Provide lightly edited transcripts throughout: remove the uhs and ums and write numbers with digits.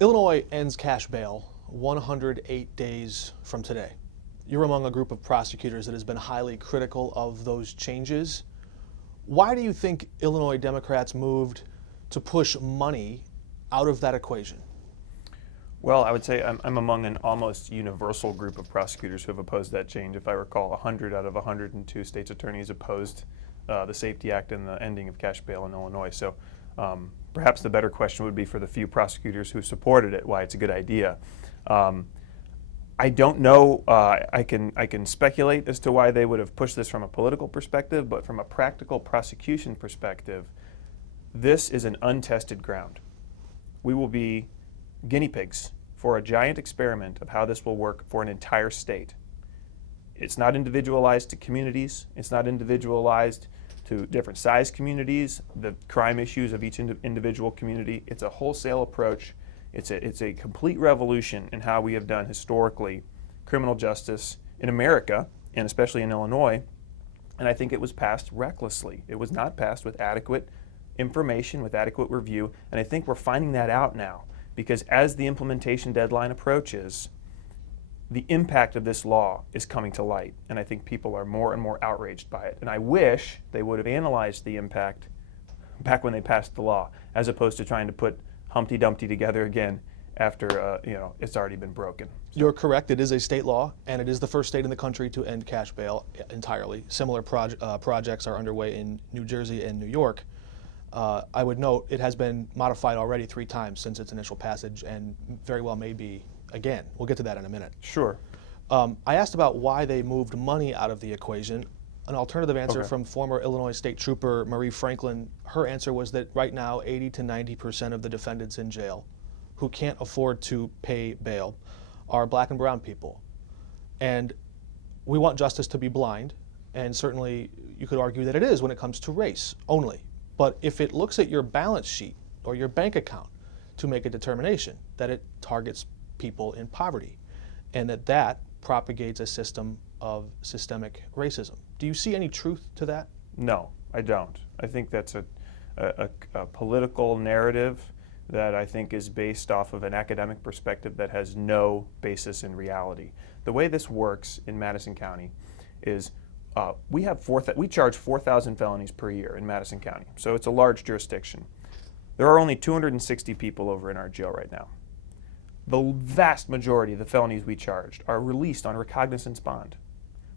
Illinois ends cash bail 108 days from today. You're among a group of prosecutors that has been highly critical of those changes. Why do you think Illinois Democrats moved to push money out of that equation? Well, I would say I'm among an almost universal group of prosecutors who have opposed that change. If I recall, 100 out of 102 states' attorneys opposed the Safety Act and the ending of cash bail in Illinois. So perhaps the better question would be for the few prosecutors who supported it, why it's a good idea. I don't know. I can speculate as to why they would have pushed this from a political perspective, but from a practical prosecution perspective, this is an untested ground. We will be guinea pigs for a giant experiment of how this will work for an entire state. It's not individualized to communities. It's not individualized to different size communities, the crime issues of each individual community. It's a wholesale approach. It's a complete revolution in how we have done historically criminal justice in America, and especially in Illinois. And I think it was passed recklessly. It was not passed with adequate information, with adequate review. And I think we're finding that out now, because as the implementation deadline approaches, the impact of this law is coming to light, and I think people are more and more outraged by it. And I wish they would have analyzed the impact back when they passed the law, as opposed to trying to put Humpty Dumpty together again after it's already been broken. You're correct. It is a state law, and it is the first state in the country to end cash bail entirely. Similar projects are underway in New Jersey and New York. I would note it has been modified already 3 times since its initial passage, and very well may be again. We'll get to that in a minute. Sure. I asked about why they moved money out of the equation. An alternative answer from former Illinois State Trooper Marie Franklin, her answer was that right now 80 to 90% of the defendants in jail who can't afford to pay bail are black and brown people. And we want justice to be blind, and certainly you could argue that it is when it comes to race only. But if it looks at your balance sheet or your bank account to make a determination that it targets people in poverty, and that propagates a system of systemic racism. Do you see any truth to that? No, I don't. I think that's a political narrative that I think is based off of an academic perspective that has no basis in reality. The way this works in Madison County is we charge 4,000 felonies per year in Madison County, so it's a large jurisdiction. There are only 260 people over in our jail right now. The vast majority of the felonies we charged are released on recognizance bond,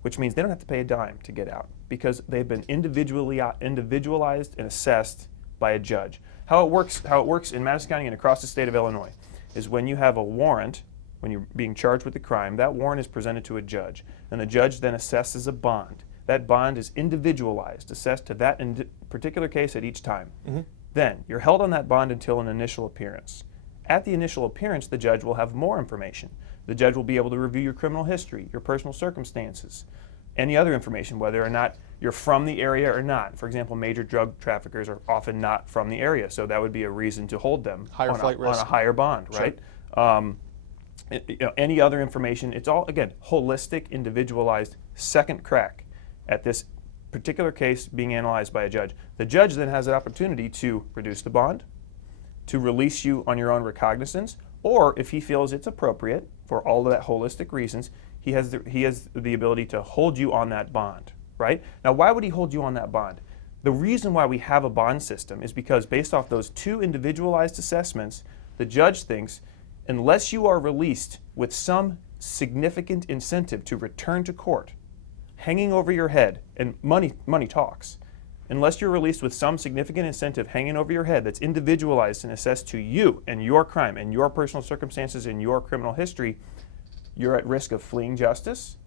which means they don't have to pay a dime to get out because they've been individualized and assessed by a judge. How it works in Madison County and across the state of Illinois is when you have a warrant, when you're being charged with a crime, that warrant is presented to a judge, and the judge then assesses a bond. That bond is individualized, assessed to that particular case at each time. Mm-hmm. Then you're held on that bond until an initial appearance. At the initial appearance, the judge will have more information. The judge will be able to review your criminal history, your personal circumstances, any other information, whether or not you're from the area or not. For example, major drug traffickers are often not from the area, so that would be a reason to hold them on a higher bond, right? Sure. Any other information, it's all, again, holistic, individualized, second crack at this particular case being analyzed by a judge. The judge then has an opportunity to reduce the bond, to release you on your own recognizance, or if he feels it's appropriate for all of that holistic reasons, he has the ability to hold you on that bond, right? Now, why would he hold you on that bond? The reason why we have a bond system is because based off those 2 individualized assessments, the judge thinks unless you are released with some significant incentive to return to court, hanging over your head, and money talks, unless you're released with some significant incentive hanging over your head that's individualized and assessed to you and your crime and your personal circumstances and your criminal history, you're at risk of fleeing justice,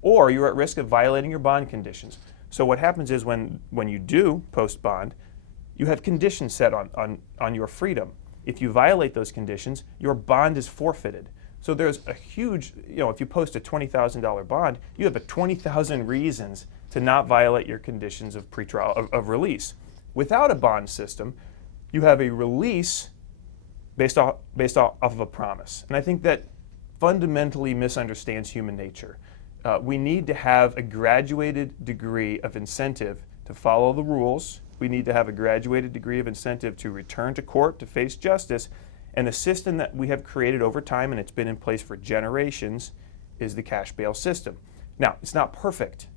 or you're at risk of violating your bond conditions. So what happens is when you do post bond, you have conditions set on your freedom. If you violate those conditions, your bond is forfeited. So there's a huge, if you post a $20,000 bond, you have 20,000 reasons to not violate your conditions of pretrial of release. Without a bond system, you have a release based off of a promise. And I think that fundamentally misunderstands human nature. We need to have a graduated degree of incentive to follow the rules. We need to have a graduated degree of incentive to return to court to face justice. And the system that we have created over time, and it's been in place for generations, is the cash bail system. Now, it's not perfect,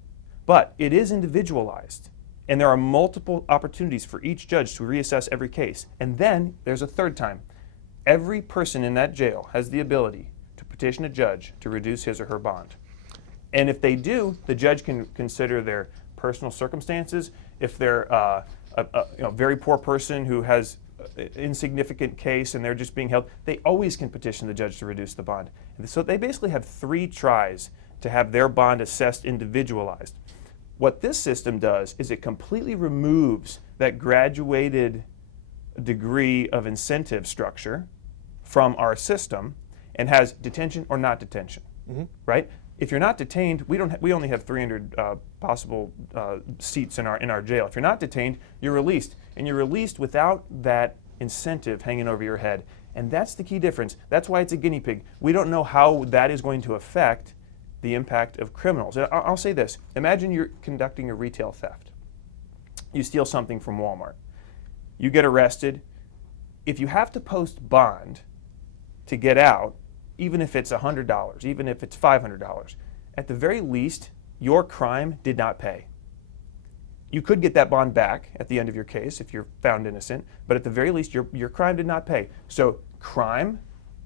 but it is individualized. And there are multiple opportunities for each judge to reassess every case. And then there's a third time. Every person in that jail has the ability to petition a judge to reduce his or her bond. And if they do, the judge can consider their personal circumstances. If they're a very poor person who has an insignificant case and they're just being held, they always can petition the judge to reduce the bond. And so they basically have 3 tries to have their bond assessed individualized. What this system does is it completely removes that graduated degree of incentive structure from our system and has detention or not detention, right? If you're not detained, we only have 300 possible seats in our jail. If you're not detained, you're released, and you're released without that incentive hanging over your head. And that's the key difference. That's why it's a guinea pig. We don't know how that is going to affect the impact of criminals. And I'll say this. Imagine you're conducting a retail theft. You steal something from Walmart. You get arrested. If you have to post bond to get out, even if it's $100, even if it's $500, at the very least, your crime did not pay. You could get that bond back at the end of your case if you're found innocent, but at the very least, your crime did not pay. So crime,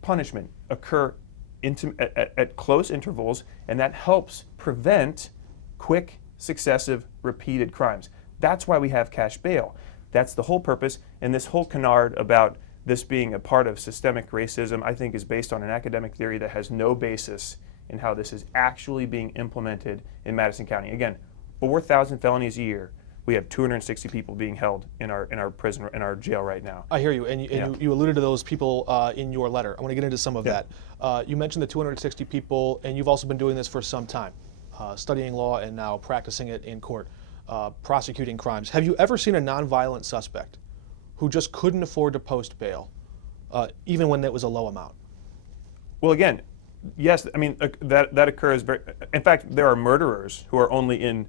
punishment occur at close intervals, and that helps prevent quick, successive, repeated crimes. That's why we have cash bail. That's the whole purpose, and this whole canard about this being a part of systemic racism, I think, is based on an academic theory that has no basis in how this is actually being implemented in Madison County. Again, 4,000 felonies a year. We have 260 people being held in our prison, in our jail right now. I hear you, and you alluded to those people in your letter. I want to get into some of that. You mentioned the 260 people, and you've also been doing this for some time, studying law and now practicing it in court, prosecuting crimes. Have you ever seen a nonviolent suspect who just couldn't afford to post bail, even when it was a low amount? Well, again, yes. I mean, that occurs. In fact, there are murderers who are only in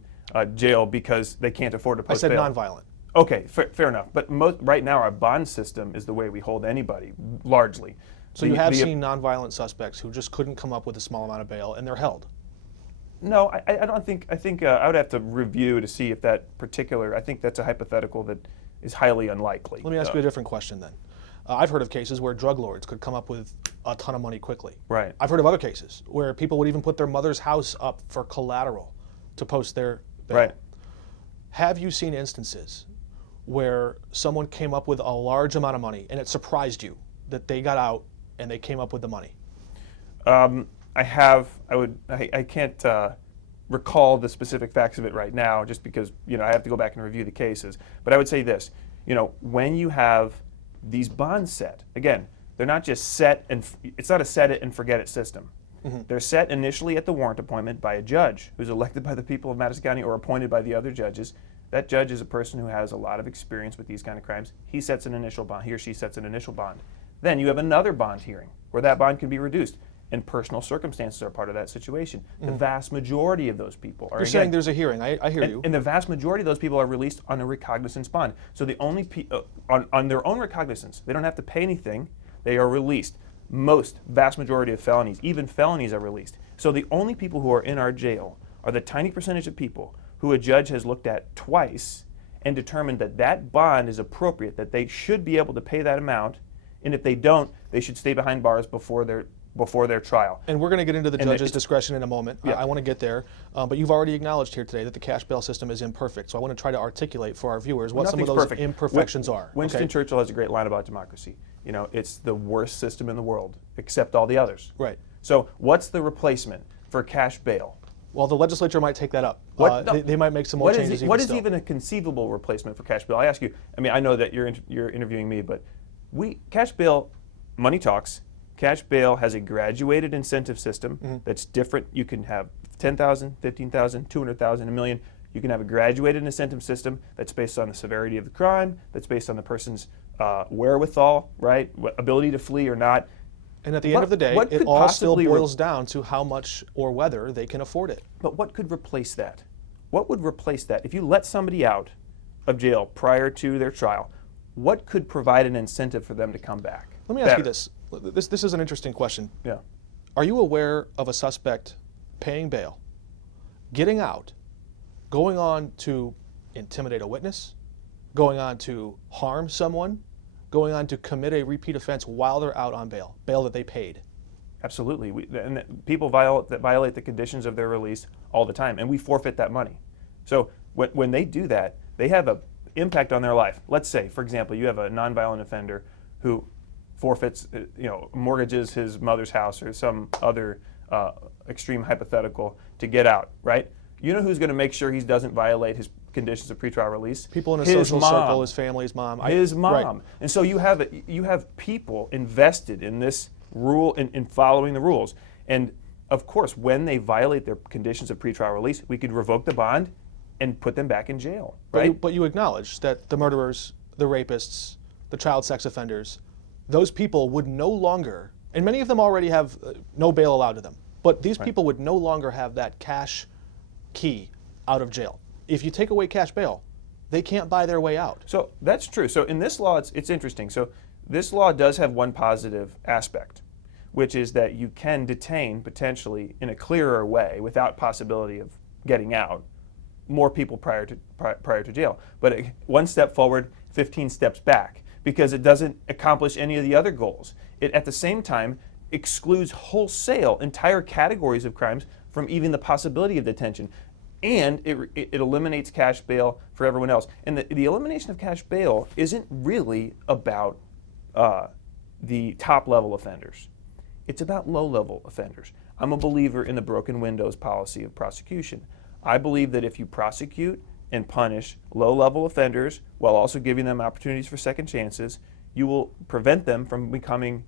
jail because they can't afford to post bail. I said nonviolent. Okay, fair enough. But right now, our bond system is the way we hold anybody, largely. So you have seen nonviolent suspects who just couldn't come up with a small amount of bail, and they're held? No, I don't think. I think I would have to review to see if that particular. I think that's a hypothetical that is highly unlikely. Let me ask you a different question then. I've heard of cases where drug lords could come up with a ton of money quickly. Right. I've heard of other cases where people would even put their mother's house up for collateral to post their bail. Right. Have you seen instances where someone came up with a large amount of money and it surprised you that they got out and they came up with the money? I have. I can't recall the specific facts of it right now, just because I have to go back and review the cases. But I would say this: when you have these bonds set, again, they're not just set and it's not a set it and forget it system. They're set initially at the warrant appointment by a judge who's elected by the people of Madison County or appointed by the other judges. That judge is a person who has a lot of experience with these kind of crimes. He sets an initial bond. He or she sets an initial bond. Then you have another bond hearing where that bond can be reduced. And personal circumstances are part of that situation. The vast majority of those people are. You're saying there's a hearing. I hear you. And the vast majority of those people are released on a recognizance bond. So the only on their own recognizance, they don't have to pay anything. They are released. Vast majority of felonies, even felonies, are released. So the only people who are in our jail are the tiny percentage of people who a judge has looked at twice and determined that that bond is appropriate, that they should be able to pay that amount, and if they don't, they should stay behind bars before their trial. And we're going to get into the judge's discretion in a moment. Yeah. I want to get there. But you've already acknowledged here today that the cash bail system is imperfect. So I want to try to articulate for our viewers what some of those imperfections are. Winston Churchill has a great line about democracy. It's the worst system in the world, except all the others. Right. So what's the replacement for cash bail? Well, the legislature might take that up. They might make some more changes. What is even a conceivable replacement for cash bail? I ask you. I mean, I know that you're interviewing me, but cash bail, money talks. Cash bail has a graduated incentive system that's different. You can have 10,000, 15,000, 200,000, $1 million. You can have a graduated incentive system that's based on the severity of the crime, that's based on the person's wherewithal, right, ability to flee or not. And at the end of the day, it all still boils down to how much or whether they can afford it. But what could replace that? What would replace that? If you let somebody out of jail prior to their trial, what could provide an incentive for them to come back? Let me ask you this. This is an interesting question. Yeah. Are you aware of a suspect paying bail, getting out, going on to intimidate a witness, going on to harm someone, going on to commit a repeat offense while they're out on bail that they paid? Absolutely. People violate the conditions of their release all the time, and we forfeit that money. So when they do that, they have an impact on their life. Let's say, for example, you have a nonviolent offender who forfeits, mortgages his mother's house or some other extreme hypothetical to get out, right? You know who's going to make sure he doesn't violate his conditions of pretrial release? People in his social circle, his family, his mom. His mom. Right. And so you have people invested in this rule, in following the rules. And of course, when they violate their conditions of pretrial release, we could revoke the bond and put them back in jail, right? But you acknowledge that the murderers, the rapists, the child sex offenders, those people would no longer, and many of them already have no bail allowed to them, but these people would no longer have that cash key out of jail. If you take away cash bail, they can't buy their way out. So that's true. So in this law, it's interesting. So this law does have one positive aspect, which is that you can detain potentially in a clearer way without possibility of getting out more people prior to jail. But one step forward, 15 steps back, because it doesn't accomplish any of the other goals. It at the same time excludes wholesale entire categories of crimes from even the possibility of detention. And it eliminates cash bail for everyone else. And the elimination of cash bail isn't really about the top-level offenders. It's about low-level offenders. I'm a believer in the broken windows policy of prosecution. I believe that if you prosecute and punish low-level offenders while also giving them opportunities for second chances, you will prevent them from becoming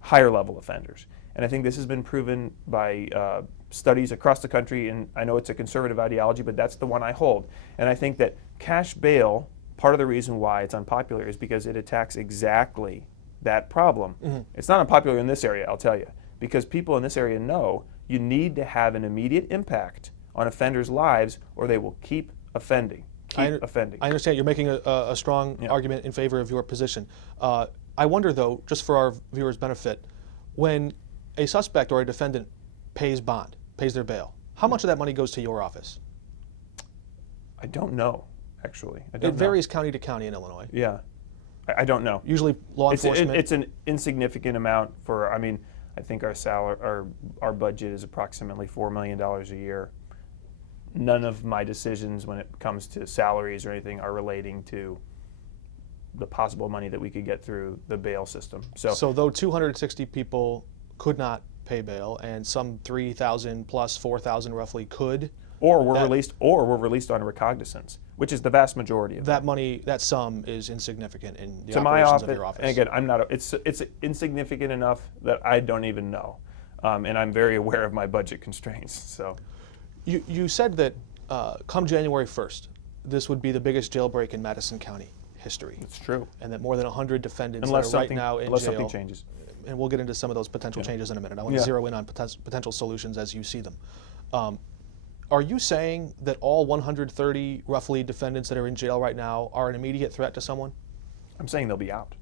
higher-level offenders. And I think this has been proven by studies across the country, and I know it's a conservative ideology, but that's the one I hold. And I think that cash bail, part of the reason why it's unpopular is because it attacks exactly that problem. Mm-hmm. It's not unpopular in this area, I'll tell you, because people in this area know you need to have an immediate impact on offenders' lives or they will keep offending. I understand you're making a strong argument in favor of your position. I wonder, though, just for our viewers' benefit, when a suspect or a defendant pays bond, pays their bail, how much of that money goes to your office? I don't know, actually. It varies county to county in Illinois. Yeah, I don't know. Usually law enforcement. It's an insignificant amount for, I mean, I think our budget is approximately $4 million a year. None of my decisions when it comes to salaries or anything are relating to the possible money that we could get through the bail system. So though 260 people could not pay bail and some 3,000 plus 4,000 roughly could, or were released on recognizance, which is the vast majority of that money, that sum is insignificant in the to operations my office, of your office. And again, I'm not. It's insignificant enough that I don't even know, and I'm very aware of my budget constraints. So, you said that come January 1st, this would be the biggest jailbreak in Madison County history. It's true, and that more than 100 defendants are right now in unless jail. something changes. And we'll get into some of those potential changes in a minute. I want to zero in on potential solutions as you see them. Are you saying that all 130 roughly defendants that are in jail right now are an immediate threat to someone? I'm saying they'll be out.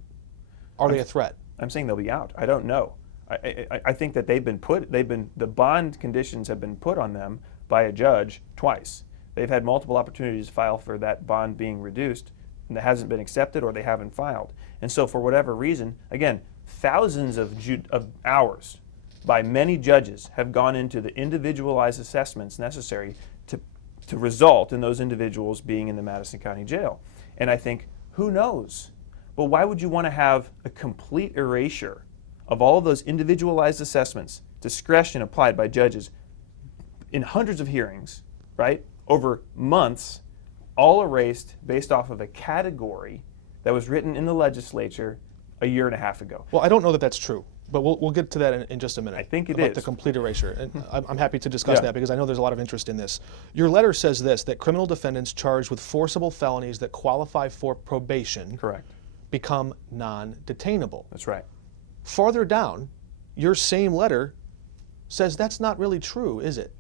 Are they a threat? I'm saying they'll be out. I don't know. I think that the bond conditions have been put on them by a judge twice. They've had multiple opportunities to file for that bond being reduced, and that hasn't been accepted or they haven't filed. And so for whatever reason, again, thousands of hours by many judges have gone into the individualized assessments necessary to result in those individuals being in the Madison County Jail. And I think, who knows? But why would you want to have a complete erasure of all of those individualized assessments, discretion applied by judges in hundreds of hearings, right, over months, all erased based off of a category that was written in the legislature a year and a half ago? Well, I don't know that that's true, but we'll get to that in just a minute. I think it is. is. The complete erasure. And I'm happy to discuss that because I know there's a lot of interest in this. Your letter says this, that criminal defendants charged with forcible felonies that qualify for probation become non-detainable. That's right. Farther down, your same letter says that's not really true, is it?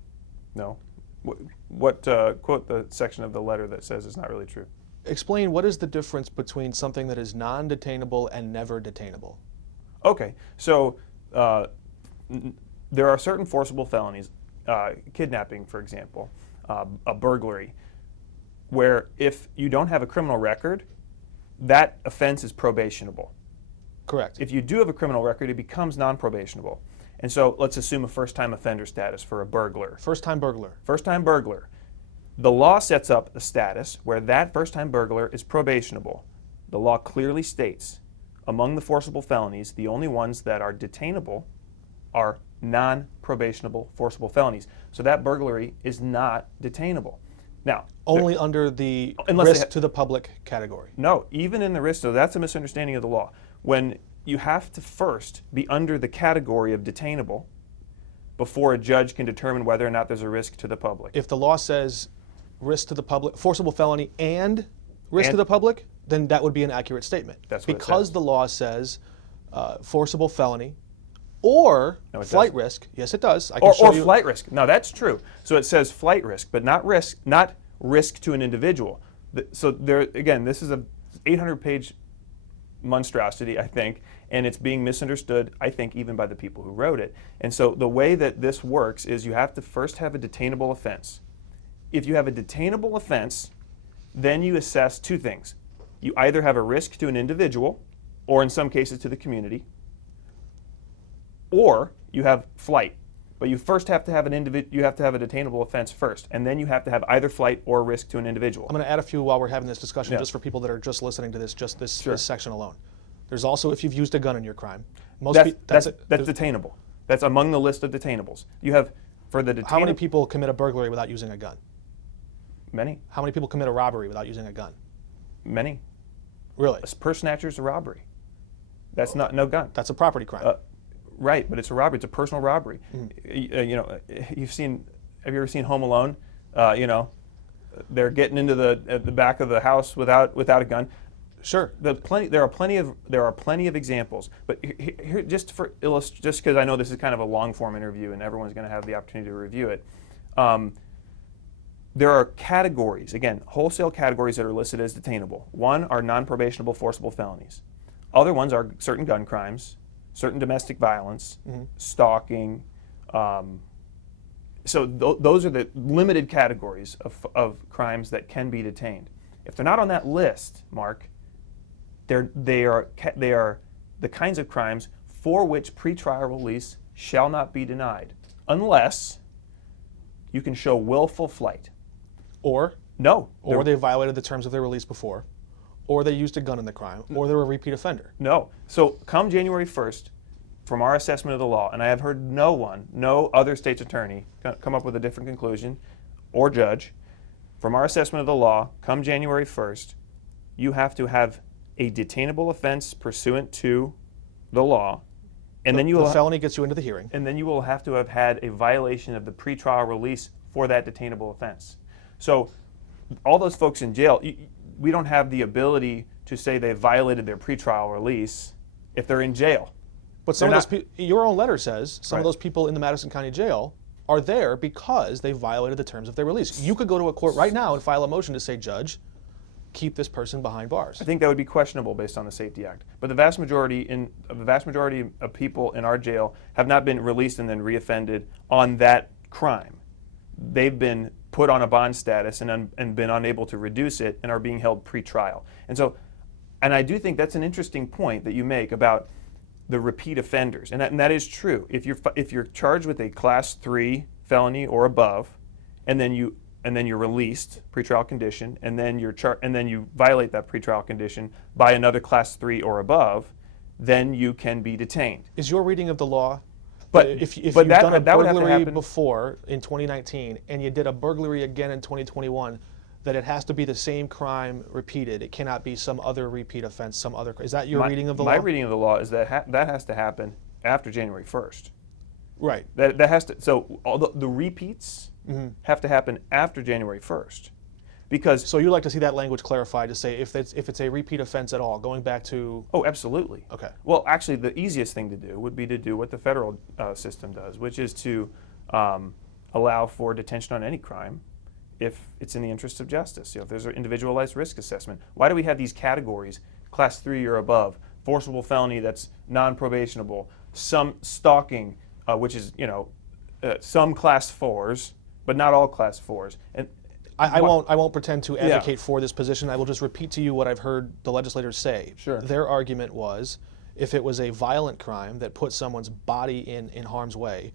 No. Quote the section of the letter that says it's not really true. Explain what is the difference between something that is non-detainable and never detainable? Okay, so there are certain forcible felonies, kidnapping, for example, a burglary, where if you don't have a criminal record, that offense is probationable. Correct. If you do have a criminal record, it becomes non-probationable. And so let's assume a first-time offender status for a burglar. First-time burglar. First-time burglar. The law sets up a status where that first-time burglar is probationable. The law clearly states, among the forcible felonies, the only ones that are detainable are non-probationable forcible felonies. So that burglary is not detainable. Now, only under the unless risk to the public category. No, even in the risk, so that's a misunderstanding of the law. When you have to first be under the category of detainable before a judge can determine whether or not there's a risk to the public. If the law says risk to the public, forcible felony and risk to the public, then that would be an accurate statement. That's what it because says. the law says forcible felony or flight risk. Yes, it does. I can show you. Flight risk. No, that's true. So it says flight risk, but not risk to an individual. So there again, this is a 800-page monstrosity, I think, and it's being misunderstood, I think, even by the people who wrote it. And so the way that this works is you have to first have a detainable offense. If you have a detainable offense, then you assess two things. You either have a risk to an individual, or in some cases to the community, or you have flight. But you first have to have you have to have a detainable offense first, and then you have to have either flight or risk to an individual. I'm going to add a few while we're having this discussion, Yeah. just for people that are just listening to this, Sure. this section alone. There's also if you've used a gun in your crime. That's detainable. That's among the list of detainables. You have for the detainable. How many people commit a burglary without using a gun? Many. How many people commit a robbery without using a gun? Many. Really? A purse snatcher is a robbery. That's not no gun. That's a property crime. Right, but it's a robbery. It's a personal robbery. Mm-hmm. You know, have you ever seen Home Alone? You know, they're getting into the back of the house without a gun. Sure. There are plenty of examples. But here, just because I know this is kind of a long form interview and everyone's going to have the opportunity to review it. There are categories, again, wholesale categories that are listed as detainable. One are non-probationable forcible felonies. Other ones are certain gun crimes, certain domestic violence, stalking. So those are the limited categories of crimes that can be detained. If they're not on that list, Mark, they are the kinds of crimes for which pretrial release shall not be denied, unless you can show willful flight. Or they violated the terms of their release before, or they used a gun in the crime, or they're a repeat offender. No. So come January 1st, from our assessment of the law, and I have heard no other state's attorney come up with a different conclusion, or judge, from our assessment of the law, come January 1st, you have to have a detainable offense pursuant to the law, and then the felony gets you into the hearing. And then you will have to have had a violation of the pretrial release for that detainable offense. So all those folks in jail, we don't have the ability to say they violated their pretrial release if they're in jail. But some of those people, your own letter says, some of those people in the Madison County Jail are there because they violated the terms of their release. You could go to a court right now and file a motion to say, Judge, keep this person behind bars. I think that would be questionable based on the Safety Act. But the vast majority of people in our jail have not been released and then reoffended on that crime. They've been put on a bond status and been unable to reduce it and are being held pre-trial. And I do think that's an interesting point that you make about the repeat offenders, and that is true. If you're charged with a Class 3 felony or above, and then you're released, pretrial condition, and then you violate that pretrial condition by another Class 3 or above, then you can be detained. Is your reading of the law? But if you've that done a would have to burglary happen before in 2019 and you did a burglary again in 2021, that it has to be the same crime repeated. It cannot be some other repeat offense, some other. Is that your reading of the law? My reading of the law is that that has to happen after January 1st. Right. That has to. So all the repeats have to happen after January 1st, because. So you like to see that language clarified to say if it's a repeat offense at all, going back to. Oh, absolutely. Okay. Well, actually, the easiest thing to do would be to do what the federal system does, which is to allow for detention on any crime if it's in the interest of justice. If there's an individualized risk assessment. Why do we have these categories, Class 3 or above, forcible felony that's non-probationable, some stalking, which is, some class 4s, but not all class 4s. And I won't pretend to advocate for this position. I will just repeat to you what I've heard the legislators say. Sure. Their argument was, if it was a violent crime that put someone's body in harm's way,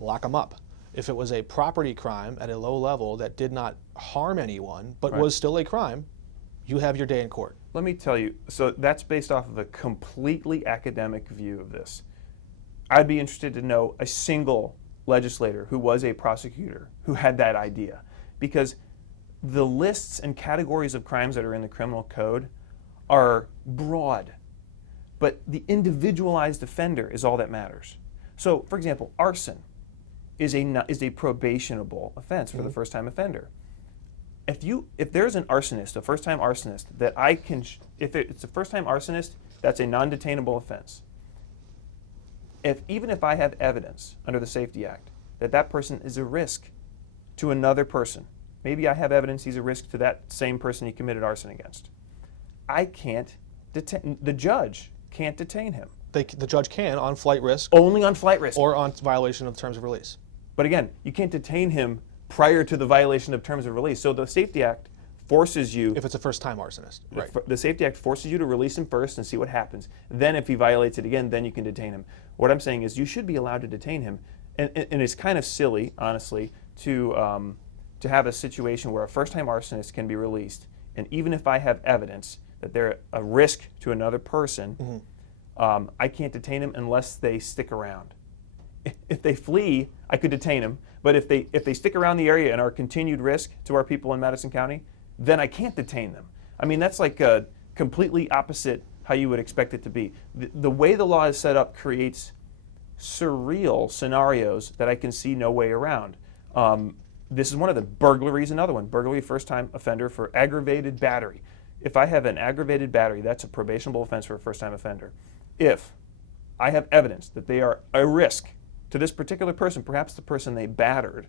lock them up. If it was a property crime at a low level that did not harm anyone, but was still a crime, you have your day in court. Let me tell you, so that's based off of a completely academic view of this. I'd be interested to know a single legislator who was a prosecutor who had that idea, because the lists and categories of crimes that are in the criminal code are broad, but the individualized offender is all that matters. So, for example, arson is a probationable offense for the first-time offender. If there's an arsonist, a first-time arsonist, that I can, if it's a first-time arsonist, that's a non-detainable offense. Even if I have evidence under the Safety Act that that person is a risk to another person, maybe I have evidence he's a risk to that same person he committed arson against, I can't detain, the judge can't detain him. The judge can on flight risk. Only on flight risk. Or on violation of terms of release. But again, you can't detain him prior to the violation of terms of release. So the Safety Act forces you... If it's a first-time arsonist, right. The Safety Act forces you to release him first and see what happens. Then if he violates it again, then you can detain him. What I'm saying is you should be allowed to detain him. And it's kind of silly, honestly, to have a situation where a first-time arsonist can be released, and even if I have evidence that they're a risk to another person, I can't detain them unless they stick around. If they flee, I could detain them, but if they stick around the area and are a continued risk to our people in Madison County, then I can't detain them. I mean, that's like a completely opposite how you would expect it to be. The way the law is set up creates surreal scenarios that I can see no way around. This is one of the burglaries, another one. Burglary, first-time offender for aggravated battery. If I have an aggravated battery, that's a probationable offense for a first-time offender. If I have evidence that they are a risk to this particular person, perhaps the person they battered,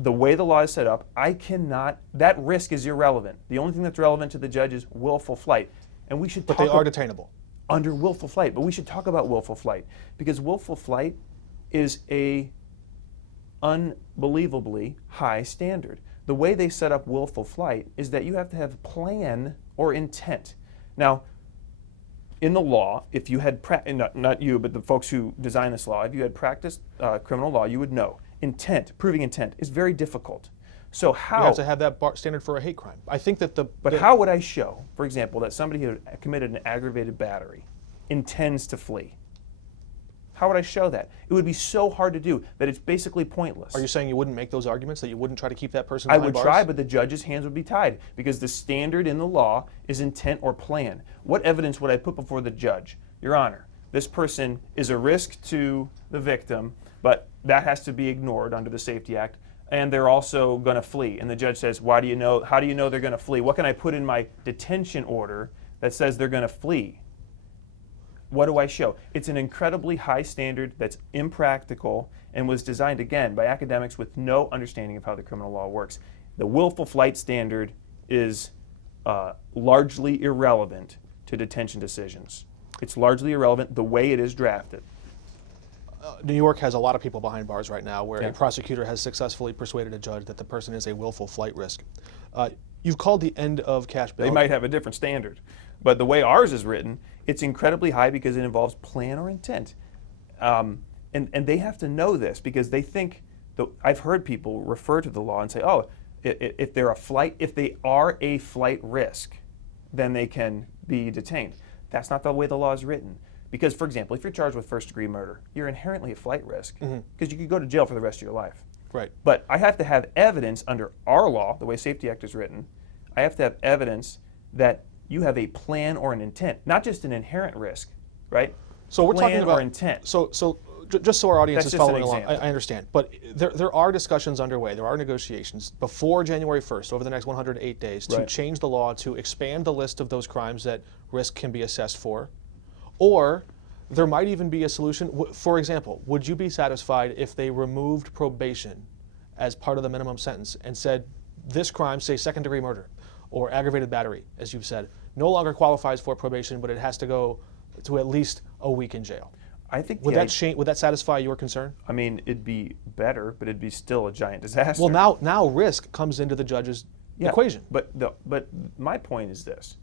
the way the law is set up, I cannot, that risk is irrelevant. The only thing that's relevant to the judge is willful flight. And we should But they are detainable. Under willful flight. But we should talk about willful flight, because willful flight is a unbelievably high standard. The way they set up willful flight is that you have to have plan or intent. Now, in the law, if you had, not you, but the folks who designed this law, if you had practiced criminal law, you would know intent, proving intent, is very difficult. So how... You have to have that standard for a hate crime. I think that But how would I show, for example, that somebody who committed an aggravated battery intends to flee? How would I show that? It would be so hard to do that it's basically pointless. Are you saying you wouldn't make those arguments, that you wouldn't try to keep that person I behind would bars? try, but the judge's hands would be tied, because the standard in the law is intent or plan. What evidence would I put before the judge? Your Honor, this person is a risk to the victim, but that has to be ignored under the Safety Act, and they're also going to flee. And the judge says, why do you know, how do you know they're going to flee? What can I put in my detention order that says they're going to flee? What do I show? It's an incredibly high standard that's impractical and was designed, again, by academics with no understanding of how the criminal law works. The willful flight standard is largely irrelevant to detention decisions. It's largely irrelevant the way it is drafted. New York has a lot of people behind bars right now where a prosecutor has successfully persuaded a judge that the person is a willful flight risk. You've called the end of cash bail. They might have a different standard, but the way ours is written, it's incredibly high because it involves plan or intent. And they have to know this, because they think, I've heard people refer to the law and say, oh, if they are a flight risk, then they can be detained. That's not the way the law is written. Because, for example, if you're charged with first-degree murder, you're inherently a flight risk, because you could go to jail for the rest of your life. Right. But I have to have evidence under our law, the way Safety Act is written, I have to have evidence that you have a plan or an intent, not just an inherent risk, right? So we're talking about intent. So just so our audience That's is just an following along, example. I understand. But there are discussions underway, there are negotiations before January 1st, over the next 108 days, to change the law to expand the list of those crimes that risk can be assessed for. Or there might even be a solution. For example, would you be satisfied if they removed probation as part of the minimum sentence and said this crime, say second-degree murder or aggravated battery, as you've said, no longer qualifies for probation, but it has to go to at least a week in jail. I think would that satisfy your concern? I mean, it'd be better, but it'd be still a giant disaster. Well, now risk comes into the judge's equation. But my point is this: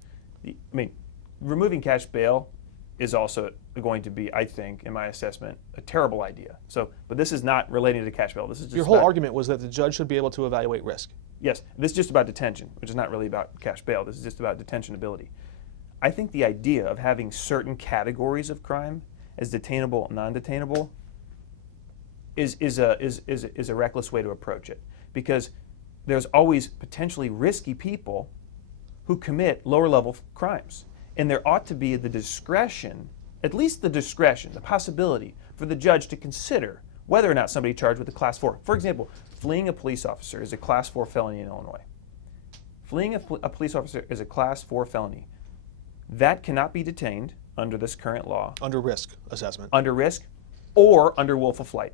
removing cash bail is also going to be, I think, in my assessment, a terrible idea. But this is not relating to cash bail. This is just your whole argument was that the judge should be able to evaluate risk. Yes, this is just about detention, which is not really about cash bail. This is just about detention ability. I think the idea of having certain categories of crime as detainable and non-detainable is a reckless way to approach it, because there's always potentially risky people who commit lower level crimes, and there ought to be the discretion, at least the discretion, the possibility for the judge to consider whether or not somebody charged with a Class 4. For example, fleeing a police officer is a Class 4 felony in Illinois. Fleeing a police officer is a Class 4 felony. That cannot be detained under this current law. Under risk assessment. Under risk or under willful flight.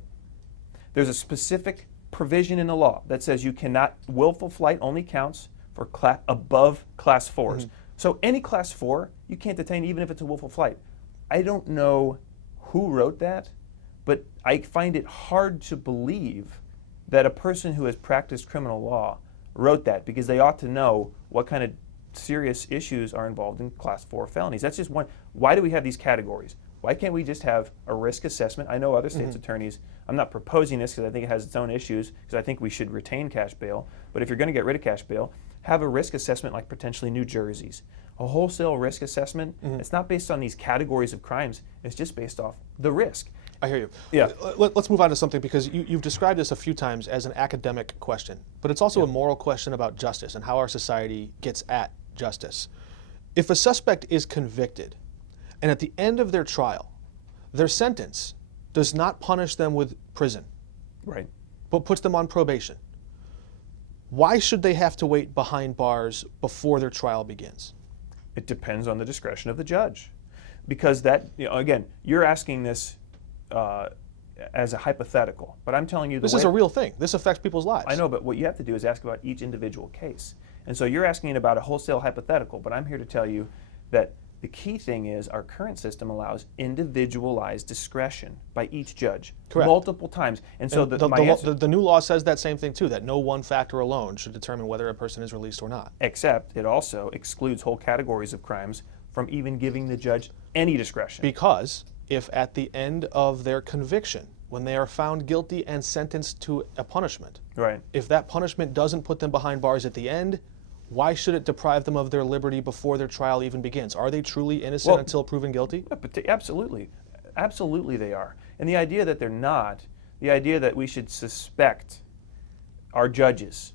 There's a specific provision in the law that says you cannot, willful flight only counts for above Class 4s. Mm-hmm. So any Class 4, you can't detain even if it's a willful flight. I don't know who wrote that, but I find it hard to believe that a person who has practiced criminal law wrote that, because they ought to know what kind of serious issues are involved in Class 4 felonies. That's just one. Why do we have these categories? Why can't we just have a risk assessment? I know other states' attorneys, I'm not proposing this because I think it has its own issues, because I think we should retain cash bail, but if you're going to get rid of cash bail, have a risk assessment like potentially New Jersey's. A wholesale risk assessment, it's not based on these categories of crimes, it's just based off the risk. I hear you. Yeah. Let's move on to something, because you've described this a few times as an academic question, but it's also a moral question about justice and how our society gets at justice. If a suspect is convicted, and at the end of their trial, their sentence does not punish them with prison, right, but puts them on probation, why should they have to wait behind bars before their trial begins? It depends on the discretion of the judge, because that, again, you're asking this as a hypothetical, but I'm telling you this is a real thing. This affects people's lives. I know, but what you have to do is ask about each individual case. And so you're asking about a wholesale hypothetical, but I'm here to tell you that the key thing is our current system allows individualized discretion by each judge. Correct. Multiple times. And so the new law says that same thing too, that no one factor alone should determine whether a person is released or not. Except it also excludes whole categories of crimes from even giving the judge any discretion. Because if at the end of their conviction, when they are found guilty and sentenced to a punishment, right, if that punishment doesn't put them behind bars at the end, why should it deprive them of their liberty before their trial even begins? Are they truly innocent until proven guilty? Absolutely. Absolutely they are. And the idea that they're not, the idea that we should suspect our judges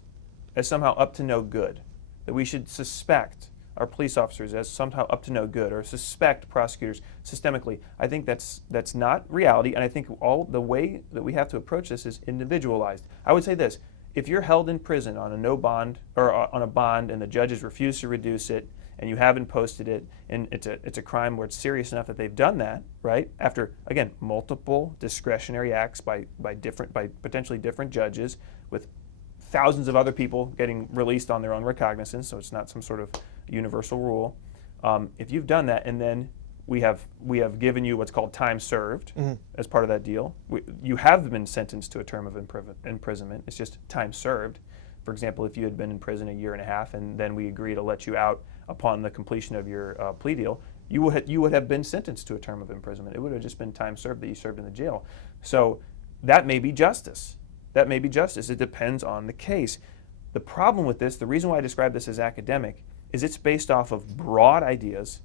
as somehow up to no good, that we should suspect our police officers as somehow up to no good, or suspect prosecutors systemically, I think that's not reality, and I think all the way that we have to approach this is individualized. I would say this: if you're held in prison on a no bond, or on a bond, and the judges refuse to reduce it, and you haven't posted it, and it's a crime where it's serious enough that they've done that, right? After, again, multiple discretionary acts by potentially different judges, with thousands of other people getting released on their own recognizance, so it's not some sort of universal rule. If you've done that, and then we have given you what's called time served as part of that deal. You have been sentenced to a term of imprisonment. It's just time served. For example, if you had been in prison a year and a half, and then we agree to let you out upon the completion of your plea deal, you would have been sentenced to a term of imprisonment. It would have just been time served that you served in the jail. So that may be justice. That may be justice. It depends on the case. The problem with this, the reason why I describe this as academic, is it's based off of broad ideas,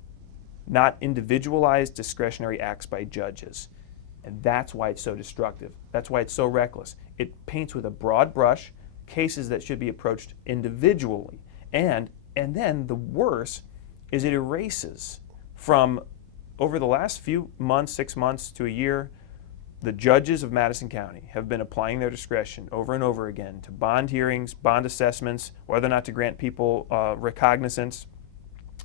not individualized discretionary acts by judges. And that's why it's so destructive. That's why it's so reckless. It paints with a broad brush cases that should be approached individually. And then the worse is it erases from, over the last few months, 6 months to a year, the judges of Madison County have been applying their discretion over and over again to bond hearings, bond assessments, whether or not to grant people recognizance.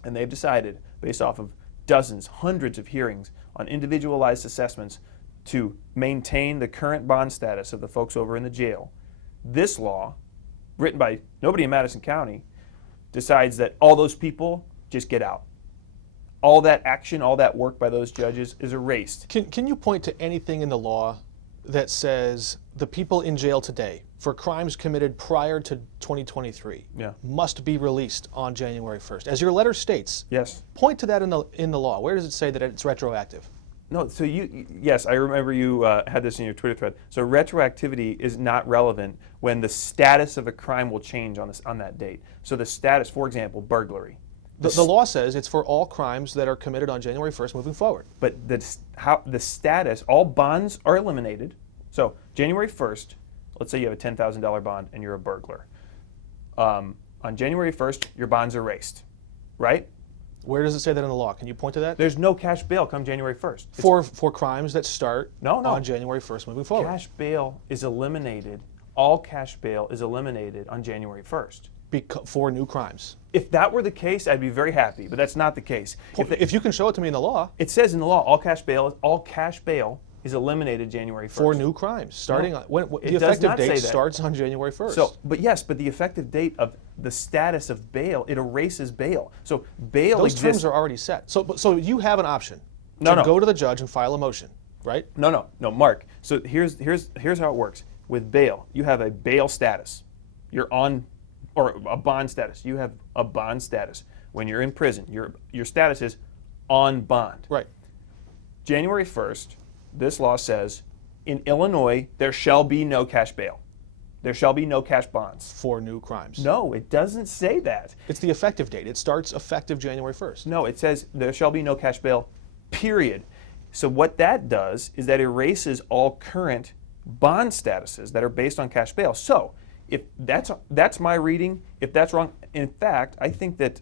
And they've decided, based off of dozens, hundreds of hearings on individualized assessments, to maintain the current bond status of the folks over in the jail. This law, written by nobody in Madison County, decides that all those people just get out. all that action, all that work by those judges is erased. Can you point to anything in the law that says the people in jail today for crimes committed prior to 2023 must be released on January 1st? As your letter states, Yes. point to that in the law. Where does it say that it's retroactive? No, so yes, I remember you had this in your Twitter thread. So retroactivity is not relevant when the status of a crime will change on that date. So the status, for example, burglary. The law says it's for all crimes that are committed on January 1st moving forward. But the status, all bonds are eliminated. So January 1st, let's say you have a $10,000 bond and you're a burglar. On January 1st, your bond's erased, right? Where does it say that in the law? Can you point to that? There's no cash bail come January 1st. For crimes that start on January 1st moving forward. Cash bail is eliminated. All cash bail is eliminated on January 1st. For new crimes. If that were the case, I'd be very happy, but that's not the case. If you can show it to me in the law. It says in the law, all cash bail is eliminated January 1st. For new crimes, starting on when the It does effective not say date that. starts on January 1st. So, but the effective date of the status of bail, it erases bail. So bail those exists. terms are already set. So you have an option No. to go to the judge and file a motion, right? No, Mark. So here's how it works. With bail, you have a bail status. You're on, or a bond status. You have a bond status. When you're in prison, your status is on bond. Right. January 1st, this law says, in Illinois, there shall be no cash bail. There shall be no cash bonds. For new crimes. No, it doesn't say that. It's the effective date. It starts effective January 1st. No, it says there shall be no cash bail, period. So what that does is that erases all current bond statuses that are based on cash bail. So if that's my reading, if that's wrong, in fact, I think that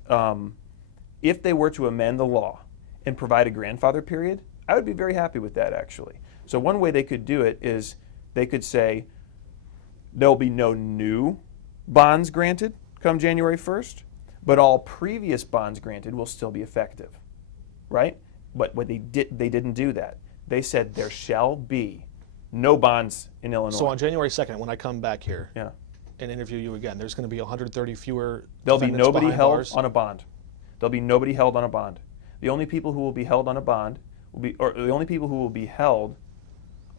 if they were to amend the law and provide a grandfather period, I would be very happy with that, actually. So one way they could do it is they could say there'll be no new bonds granted come January 1st, but all previous bonds granted will still be effective, right? But what they didn't do that. They said there shall be no bonds in Illinois. So on January 2nd, when I come back here Yeah. and interview you again, there's going to be 130 fewer There'll be defendants nobody behind held bars? on a bond. There'll be nobody held on a bond. The only people who will be held on a bond or the only people who will be held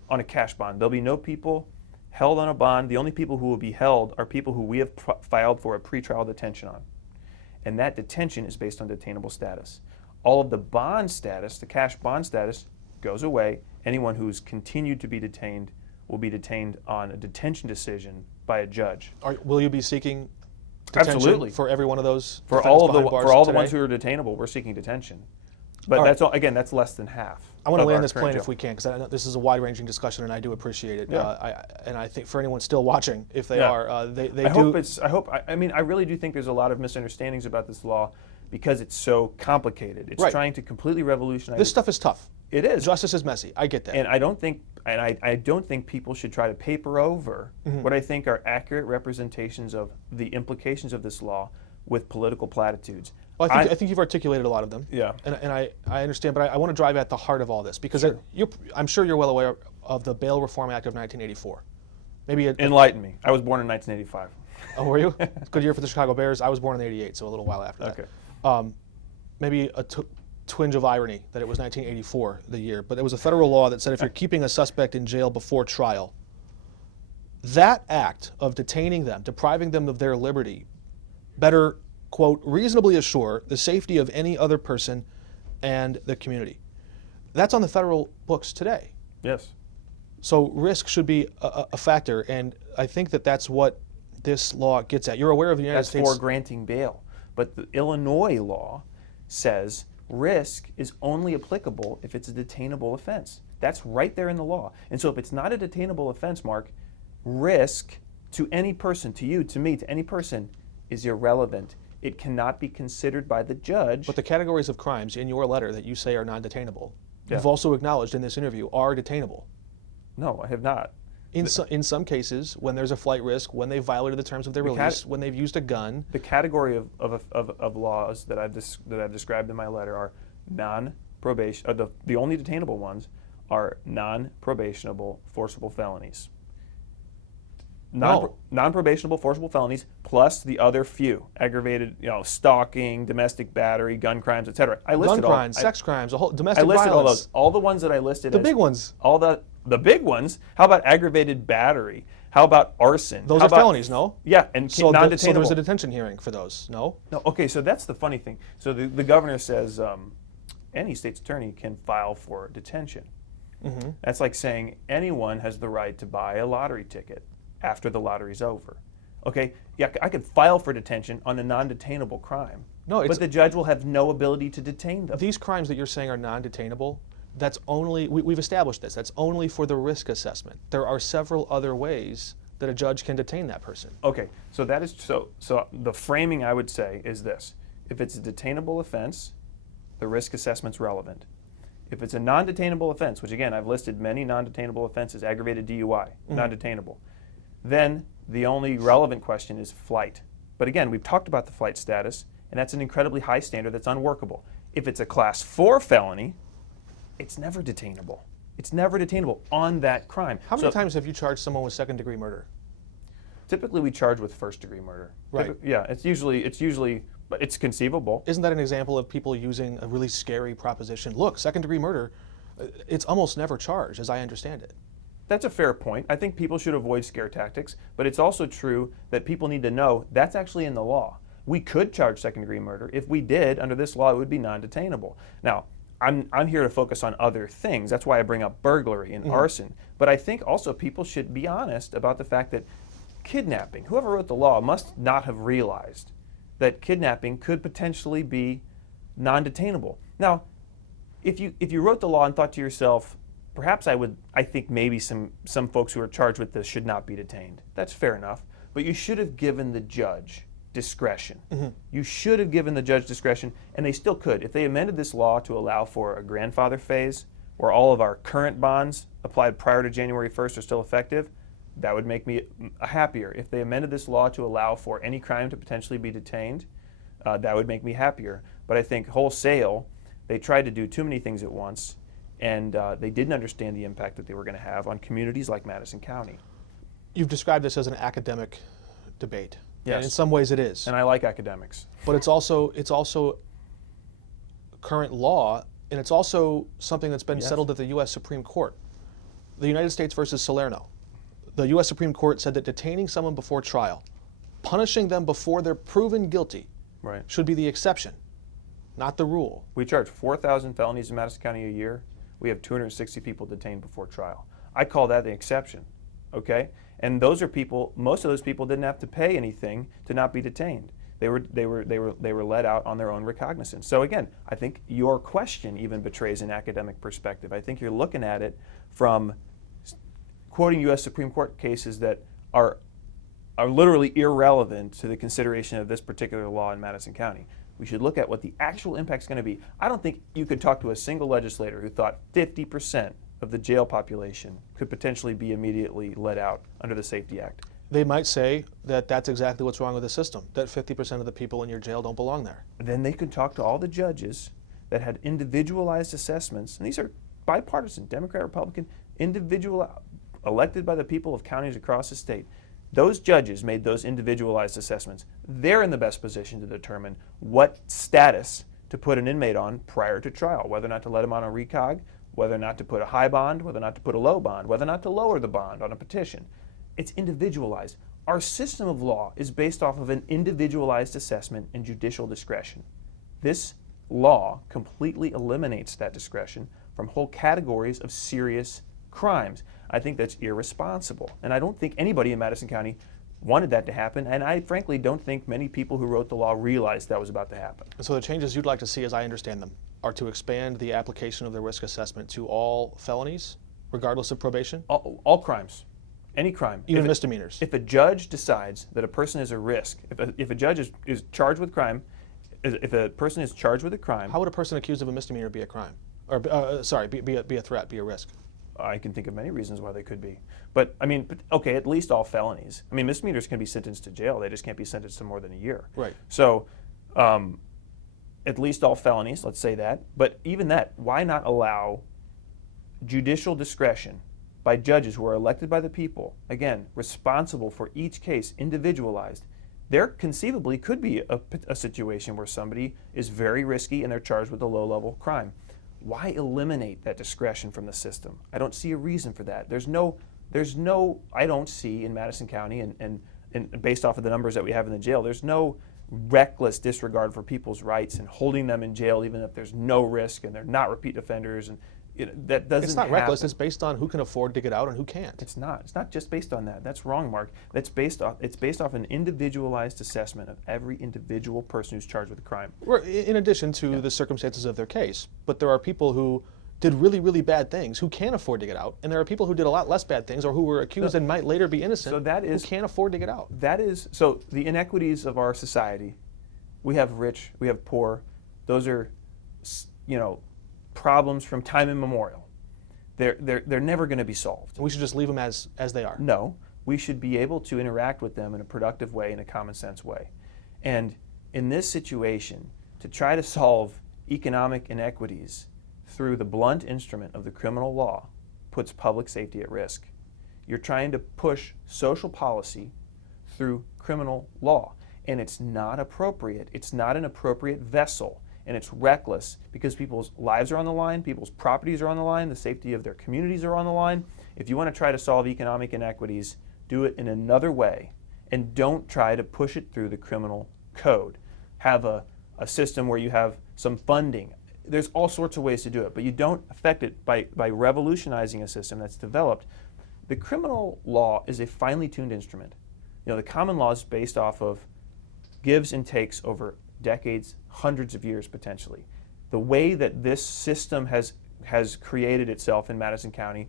on a cash bond. There'll be no people held on a bond. The only people who will be held are people who we have filed for a pretrial detention on. And that detention is based on detainable status. All of the bond status, the cash bond status, goes away. Anyone who's continued to be detained will be detained on a detention decision by a judge. Will you be seeking detention Absolutely. for every one of those? For defendants all behind the bars ones today? who are detainable, we're seeking detention. But All that's again, that's less than half. I want to of land our this current plane jail. if we can, because I know this is a wide-ranging discussion, and I do appreciate it. Yeah. And I think for anyone still watching, if they Yeah. are, they I do. I really do think there's a lot of misunderstandings about this law because it's so complicated. It's Right. trying to completely revolutionize. This stuff is tough. It is. Justice is messy. I get that. And I don't think people should try to paper over what I think are accurate representations of the implications of this law with political platitudes. Well, I think you've articulated a lot of them. Yeah. And I understand, but I want to drive at the heart of all this because Sure. I'm sure you're well aware of the Bail Reform Act of 1984. Maybe Enlighten me. I was born in 1985. Oh, were you? Good year for the Chicago Bears. I was born in '88, so a little while after that. Okay. Maybe a twinge of irony that it was 1984, the year, but there was a federal law that said if you're keeping a suspect in jail before trial, that act of detaining them, depriving them of their liberty, better, quote, reasonably assure the safety of any other person and the community. That's on the federal books today. Yes. So risk should be a factor, and I think that that's what this law gets at. You're aware of the United That's States. for granting bail. But the Illinois law says risk is only applicable if it's a detainable offense. That's right there in the law. And so if it's not a detainable offense, Mark, risk to any person, to you, to me, to any person, is irrelevant. It cannot be considered by the judge. But the categories of crimes in your letter that you say are non-detainable, Yeah. you've also acknowledged in this interview are detainable. No, I have not. In some cases, when there's a flight risk, when they violated the terms of their release, when they've used a gun. The category of laws that I've described in my letter are non-probation. The only detainable ones are non-probationable forcible felonies. non-probationable forcible felonies plus the other few aggravated, stalking, domestic battery, gun crimes, etc. I listed gun crimes, sex crimes, domestic I listed violence. all those. All the ones that I listed. The big ones. All the big ones. How about aggravated battery? How about arson? Those are felonies, no? Yeah, and so non-detainable. So there's a detention hearing for those, no? No. Okay, so that's the funny thing. So the governor says any state's attorney can file for detention. Mm-hmm. That's like saying anyone has the right to buy a lottery ticket after the lottery's over. Okay, yeah, I could file for detention on a non-detainable crime, but the judge will have no ability to detain them. These crimes that you're saying are non-detainable, that's only, we've established this, that's only for the risk assessment. There are several other ways that a judge can detain that person. Okay, so that is, so the framing I would say is this. If it's a detainable offense, the risk assessment's relevant. If it's a non-detainable offense, which again, I've listed many non-detainable offenses, aggravated DUI, non-detainable, then the only relevant question is flight. But again, we've talked about the flight status, and that's an incredibly high standard that's unworkable. If it's a class 4 felony, it's never detainable. It's never detainable on that crime. How many times have you charged someone with second-degree murder? Typically, we charge with first-degree murder. Right. Yeah, it's usually, but it's conceivable. Isn't that an example of people using a really scary proposition? Look, second-degree murder, it's almost never charged, as I understand it. That's a fair point. I think people should avoid scare tactics, but it's also true that people need to know that's actually in the law. We could charge second-degree murder. If we did, under this law, it would be non-detainable. Now, I'm here to focus on other things. That's why I bring up burglary and arson. But I think also people should be honest about the fact that kidnapping, whoever wrote the law must not have realized that kidnapping could potentially be non-detainable. Now, if you wrote the law and thought to yourself, perhaps I think maybe some folks who are charged with this should not be detained. That's fair enough. But you should have given the judge discretion. You should have given the judge discretion, and they still could. If they amended this law to allow for a grandfather phase, where all of our current bonds applied prior to January 1st are still effective, that would make me happier. If they amended this law to allow for any crime to potentially be detained, that would make me happier. But I think wholesale, they tried to do too many things at once, and they didn't understand the impact that they were going to have on communities like Madison County. You've described this as an academic debate. Yes. And in some ways it is. And I like academics. But it's also current law, and it's also something that's been settled at the U.S. Supreme Court. The United States versus Salerno. The U.S. Supreme Court said that detaining someone before trial, punishing them before they're proven guilty, should be the exception, not the rule. We charge 4,000 felonies in Madison County a year. We have 260 people detained before trial. I call that the exception, okay? And those are people, most of those people didn't have to pay anything to not be detained. They were let out on their own recognizance. So again, I think your question even betrays an academic perspective. I think you're looking at it from quoting U.S. Supreme Court cases that are literally irrelevant to the consideration of this particular law in Madison County. We should look at what the actual impact is going to be. I don't think you could talk to a single legislator who thought 50% of the jail population could potentially be immediately let out under the Safety Act. They might say that that's exactly what's wrong with the system, that 50% of the people in your jail don't belong there. Then they could talk to all the judges that had individualized assessments, and these are bipartisan, Democrat, Republican, elected by the people of counties across the state. Those judges made those individualized assessments. They're in the best position to determine what status to put an inmate on prior to trial, whether or not to let him on a recog, whether or not to put a high bond, whether or not to put a low bond, whether or not to lower the bond on a petition. It's individualized. Our system of law is based off of an individualized assessment and judicial discretion. This law completely eliminates that discretion from whole categories of serious crimes. I think that's irresponsible. And I don't think anybody in Madison County wanted that to happen, and I frankly don't think many people who wrote the law realized that was about to happen. So the changes you'd like to see, as I understand them, are to expand the application of the risk assessment to all felonies, regardless of probation? All crimes. Any crime. Even misdemeanors. If a judge decides that a person is a risk, if a judge is charged with crime, if a person is charged with a crime... How would a person accused of a misdemeanor be a crime? Or, be a threat, be a risk? I can think of many reasons why they could be. But, I mean, okay, at least all felonies. I mean, misdemeanors can be sentenced to jail. They just can't be sentenced to more than a year. Right. So, at least all felonies, let's say that. But even that, why not allow judicial discretion by judges who are elected by the people, again, responsible for each case, individualized, there conceivably could be a situation where somebody is very risky and they're charged with a low-level crime. Why eliminate that discretion from the system? I don't see a reason for that. I don't see in Madison County, and based off of the numbers that we have in the jail, there's no reckless disregard for people's rights and holding them in jail even if there's no risk and they're not repeat offenders. And that doesn't It's not happen. reckless. It's based on who can afford to get out and who can't. It's not. It's not just based on that. That's wrong, Mark. It's based off an individualized assessment of every individual person who's charged with a crime. In addition to the circumstances of their case. But there are people who did really, really bad things who can't afford to get out. And there are people who did a lot less bad things or who were accused and might later be innocent who can't afford to get out. So the inequities of our society, we have rich, we have poor. Those are, problems from time immemorial. They're never going to be solved. We should just leave them as they are. No, we should be able to interact with them in a productive way, in a common sense way. And in this situation, to try to solve economic inequities through the blunt instrument of the criminal law puts public safety at risk. You're trying to push social policy through criminal law, and it's not appropriate. It's not an appropriate vessel, and it's reckless because people's lives are on the line, people's properties are on the line, the safety of their communities are on the line. If you want to try to solve economic inequities, do it in another way, and don't try to push it through the criminal code. Have a system where you have some funding. There's all sorts of ways to do it, but you don't affect it by revolutionizing a system that's developed. The criminal law is a finely tuned instrument. The common law is based off of gives and takes over decades, hundreds of years potentially. The way that this system has created itself in Madison County,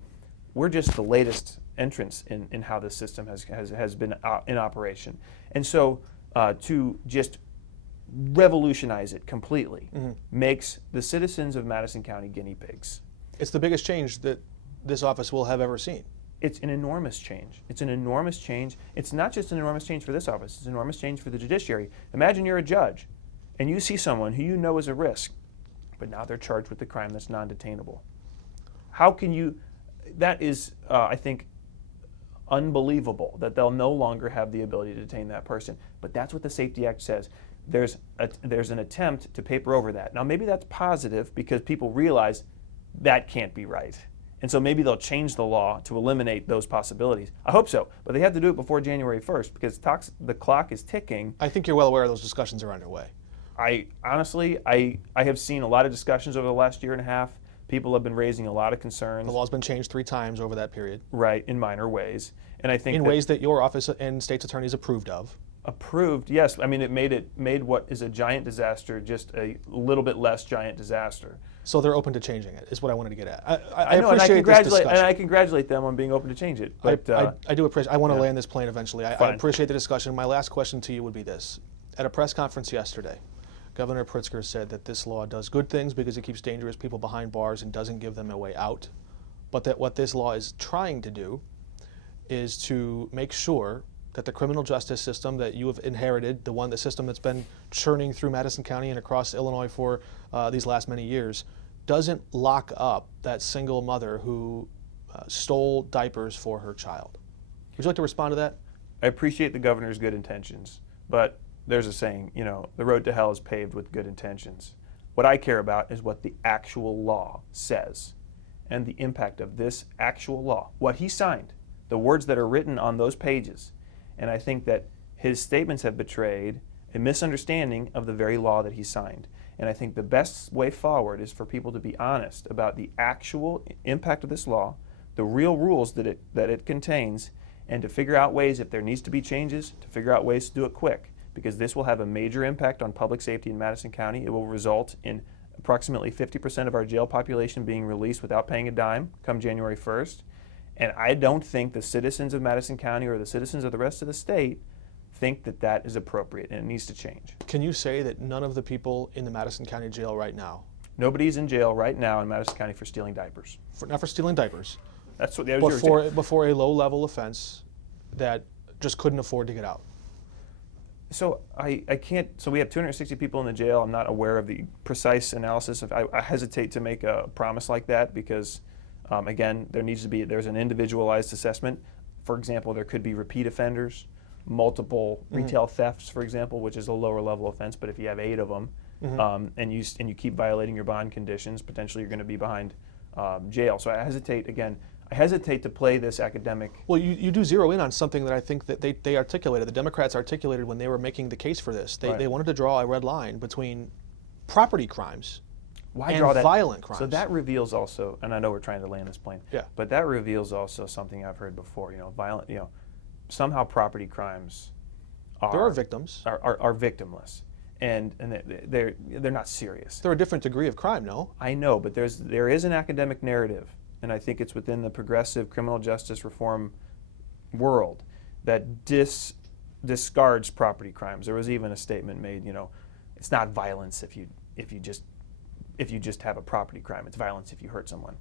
we're just the latest entrance in how this system has been in operation. And so to just revolutionize it completely makes the citizens of Madison County guinea pigs. It's the biggest change that this office will have ever seen. It's an enormous change. It's an enormous change. It's not just an enormous change for this office. It's an enormous change for the judiciary. Imagine you're a judge and you see someone who you know is a risk, but now they're charged with a crime that's non-detainable. How can you, that is, I think, unbelievable that they'll no longer have the ability to detain that person. But that's what the Safety Act says. There's an attempt to paper over that. Now maybe that's positive because people realize that can't be right. And so maybe they'll change the law to eliminate those possibilities. I hope so, but they have to do it before January 1st because the clock is ticking. I think you're well aware those discussions are underway. I have seen a lot of discussions over the last year and a half. People have been raising a lot of concerns. The law's been changed 3 times over that period. Right, in minor ways. And I think in ways that your office and state's attorneys approved of. Approved, yes. I mean, it made what is a giant disaster just a little bit less giant disaster. So they're open to changing it, is what I wanted to get at. I know, appreciate this discussion. And I congratulate them on being open to change it. But, I do appreciate. I want to land this plane eventually. I appreciate the discussion. My last question to you would be this: at a press conference yesterday, Governor Pritzker said that this law does good things because it keeps dangerous people behind bars and doesn't give them a way out, but that what this law is trying to do is to make sure that the criminal justice system that you have inherited, the system that's been churning through Madison County and across Illinois for these last many years, doesn't lock up that single mother who stole diapers for her child. Would you like to respond to that? I appreciate the governor's good intentions, but there's a saying, the road to hell is paved with good intentions. What I care about is what the actual law says and the impact of this actual law, what he signed, the words that are written on those pages. And I think that his statements have betrayed a misunderstanding of the very law that he signed. And I think the best way forward is for people to be honest about the actual impact of this law, the real rules that it contains, and to figure out ways, if there needs to be changes, to figure out ways to do it quick. Because this will have a major impact on public safety in Madison County. It will result in approximately 50% of our jail population being released without paying a dime come January 1st. And I don't think the citizens of Madison County or the citizens of the rest of the state think that that is appropriate, and it needs to change. Can you say that none of the people in the Madison County jail right now? Nobody's in jail right now in Madison County for stealing diapers. Not for stealing diapers. That's what that was before a low-level offense that just couldn't afford to get out. So I can't. So we have 260 people in the jail. I'm not aware of the precise analysis of. I hesitate to make a promise like that because Again, there's an individualized assessment. For example, there could be repeat offenders, multiple retail thefts, for example, which is a lower level offense. But if you have 8 of them, and you keep violating your bond conditions, potentially you're going to be behind jail. So I hesitate to play this academic. Well, you do zero in on something that I think that they articulated. The Democrats articulated when they were making the case for this. They wanted to draw a red line between property crimes and violent crimes. So that reveals also, and I know we're trying to land this plane, but that reveals also something I've heard before. Somehow property crimes there are victims. Are victimless. And they're not serious. They're a different degree of crime, no? I know, but there is an academic narrative, and I think it's within the progressive criminal justice reform world that discards property crimes. There was even a statement made, it's not violence if you just have a property crime. It's violence if you hurt someone.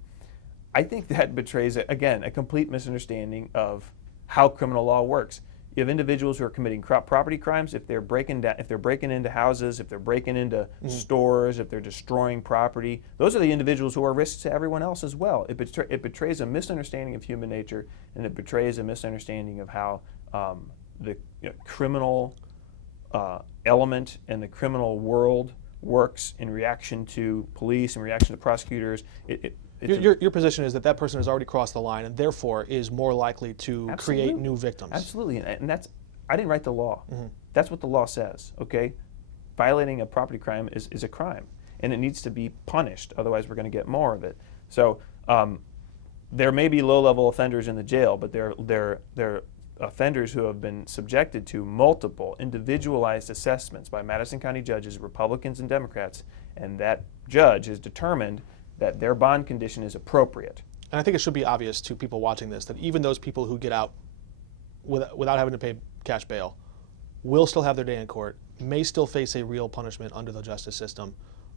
I think that betrays, again, a complete misunderstanding of how criminal law works. You have individuals who are committing property crimes. If they're breaking into houses, if they're breaking into stores, if they're destroying property, those are the individuals who are risks to everyone else as well. It betrays a misunderstanding of human nature, and it betrays a misunderstanding of how the criminal element and the criminal world works in reaction to police, in reaction to prosecutors. Your position is that person has already crossed the line and therefore is more likely to create new victims. Absolutely, and I didn't write the law. That's what the law says, okay? Violating a property crime is a crime, and it needs to be punished, otherwise we're going to get more of it. So there may be low-level offenders in the jail, but they're offenders who have been subjected to multiple individualized assessments by Madison County judges, Republicans and Democrats, and that judge has determined that their bond condition is appropriate. And I think it should be obvious to people watching this that even those people who get out without having to pay cash bail will still have their day in court, may still face a real punishment under the justice system,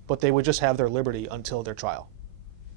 but they would just have their liberty until their trial.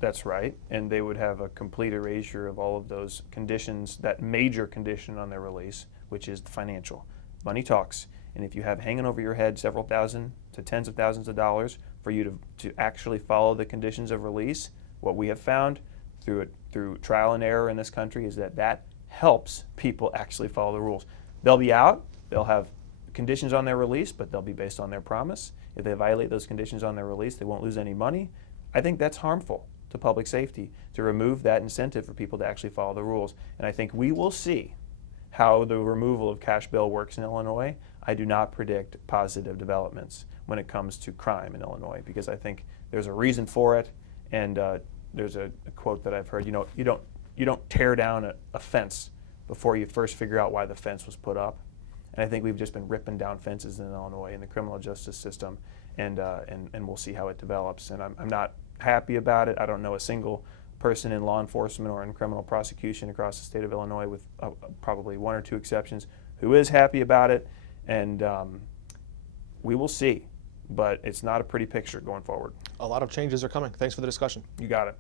That's right, and they would have a complete erasure of all of those conditions, that major condition on their release, which is the financial. Money talks, and if you have hanging over your head several thousand to tens of thousands of dollars for you to actually follow the conditions of release, what we have found through trial and error in this country is that helps people actually follow the rules. They'll be out, they'll have conditions on their release, but they'll be based on their promise. If they violate those conditions on their release, they won't lose any money. I think that's harmful to public safety, to remove that incentive for people to actually follow the rules. And I think we will see how the removal of cash bail works in Illinois. I do not predict positive developments when it comes to crime in Illinois, because I think there's a reason for it. And there's a quote that I've heard, you don't tear down a fence before you first figure out why the fence was put up. And I think we've just been ripping down fences in Illinois in the criminal justice system, and we'll see how it develops. And I'm not happy about it. I don't know a single person in law enforcement or in criminal prosecution across the state of Illinois, with probably 1 or 2 exceptions, who is happy about it. And we will see, but it's not a pretty picture going forward. A lot of changes are coming. Thanks for the discussion. You got it.